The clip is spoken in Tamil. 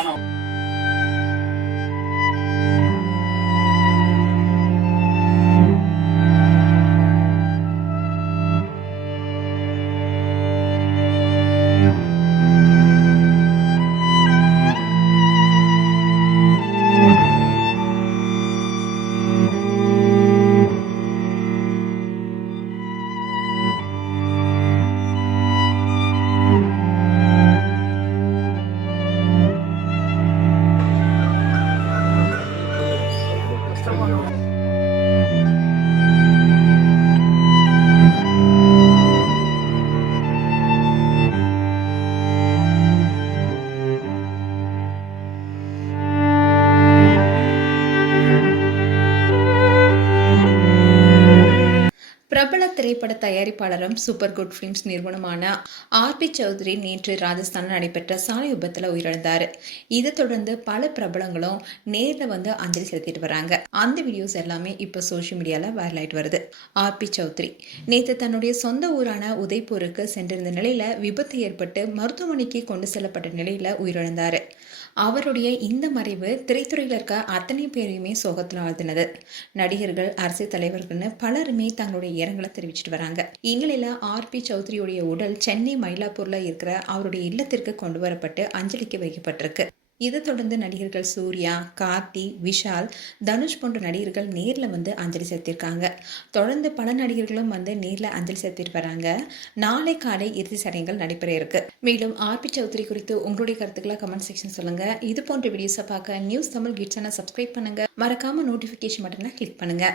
ஆனா பிரபல திரைப்பட தயாரிப்பாளரும் சூப்பர் குட் பிலிம்ஸ் நிறுவனமான ஆர்.பி. சௌத்ரி நேற்று ராஜஸ்தானில் நடைபெற்ற சாலை விபத்தில் உயிரிழந்தார். இதை தொடர்ந்து பல பிரபலங்களும் நேரில் வந்து அஞ்சலி செலுத்திட்டு வராங்க. அந்த வீடியோஸ் எல்லாமே இப்போ சோஷியல் மீடியாவில் வைரல் ஆயிட்டு வருது. ஆர்.பி. சௌத்ரி நேற்று தன்னுடைய சொந்த ஊரான உதய்பூருக்கு சென்றிருந்த நிலையில விபத்து ஏற்பட்டு மருத்துவமனைக்கு கொண்டு செல்லப்பட்ட நிலையில உயிரிழந்தார். அவருடைய இந்த மறைவு திரைத்துறையில் இருக்க அத்தனை பேரையுமே சோகத்தில் ஆழ்த்தினது. நடிகர்கள், அரசியல் தலைவர்கள்னு பலருமே தங்களுடைய இரங்கலை தெரிவிச்சிட்டு வராங்க. இந்நிலையில ஆர்.பி. சௌத்ரியுடைய உடல் சென்னை மயிலாப்பூர்ல இருக்கிற அவருடைய இல்லத்திற்கு கொண்டு வரப்பட்டு அஞ்சலிக்கு வைக்கப்பட்டிருக்கு. இதை தொடர்ந்து நடிகர்கள் சூர்யா, கார்த்தி, விஷால், தனுஷ் போன்ற நடிகர்கள் நேரில் வந்து அஞ்சலி செலுத்தியிருக்காங்க. தொடர்ந்து பல நடிகர்களும் வந்து நேரில் அஞ்சலி செலுத்திட்டு வராங்க. நாளை காலை இறுதி சடங்குகள் நடைபெற இருக்கு. மேலும் ஆர்.பி. சௌத்ரி குறித்து உங்களுடைய கருத்துக்களை கமெண்ட் செக்ஷன் சொல்லுங்க. இது போன்ற வீடியோஸை பார்க்க news Tamil kids channel subscribe பண்ணுங்க. மறக்காம நோட்டிபிகேஷன் பட்டனை கிளிக் பண்ணுங்க.